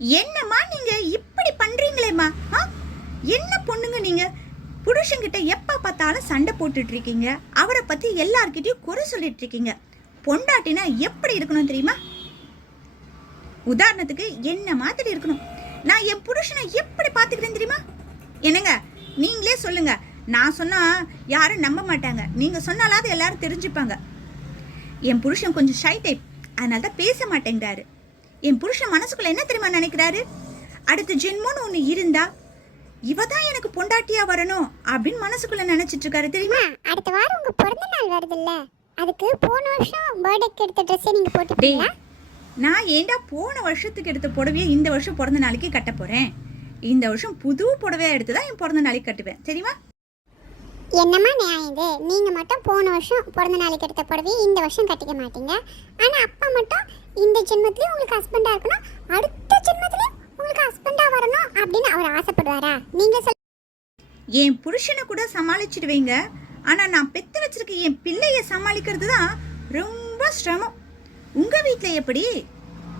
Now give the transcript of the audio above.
என்னம்மா நீங்க இப்படி பண்றீங்களேம்மா? என்ன பொண்ணுங்க நீங்க? புருஷன்கிட்ட எப்ப பார்த்தாலும் சண்டை போட்டுட்டு இருக்கீங்க, அவரை பத்தி எல்லார்கிட்டயும் குறை சொல்லிட்டு இருக்கீங்க. பொண்டாட்டினா எப்படி இருக்கணும் தெரியுமா? உதாரணத்துக்கு என்ன மாதிரி இருக்கணும். நான் என் புருஷனை எப்படி பார்த்துக்கிறேன் தெரியுமா? என்னங்க நீங்களே சொல்லுங்க. நான் சொன்னா யாரும் நம்ப மாட்டாங்க, நீங்க சொன்னாலாவது எல்லாரும் தெரிஞ்சுப்பாங்க. என் புருஷன் கொஞ்சம் ஷை டைப், அதனால தான் பேச மாட்டேங்கிறாரு. என் புருஷன் மனசுக்குள்ள என்ன தெரியுமா நினைக்கிறாரு? அடுத்த ஜென்மோன்னு ஒன்று இருந்தா இவ தான் எனக்கு பொண்டாட்டியா வரணும் அப்படின்னு மனசுக்குள்ள நினைச்சிட்டு இருக்காரு தெரியுமா? அடுத்த வாரம் உங்க பிறந்த நாள் வருது இல்ல, அதுக்கு போன வருஷம் பர்த்டேக்கு எடுத்த ட்ரெஸ்ஸே நீங்க போட்டுட்டீங்களா? நான் ஏண்டா போன வருஷத்துக்கு எடுத்த புடவையை இந்த வருஷம் பிறந்த நாளைக்கு கட்ட போறேன்? இந்த வருஷம் புது புடவையா எடுத்து தான் என் பிறந்த நாளைக்கு கட்டுவேன் தெரியுமா? என்னம்மா நியாயம் இது? நீங்க மட்டும் போன வருஷம் பிறந்த நாளைக்கு எடுத்த புடவையை இந்த வருஷம் கட்டிக்க மாட்டீங்க, ஆனா அப்பா மட்டும் இந்த ஜென்மத்திலயும் உங்களுக்கு ஹஸ்பண்டா இருக்கணும், அடுத்த ஜென்மத்திலயும் உங்களுக்கு ஹஸ்பண்டா வரணும் அப்படின்னு அவர் ஆசைப்படுவாரா? நீங்க என் புருஷனை கூட சமாளிச்சிடுவீங்க, ஆனா நான் பெத்து வச்சிருக்க என் பிள்ளைய சமாளிக்கிறது தான் ரொம்ப சிரமம். உங்க வீட்டுல எப்படி?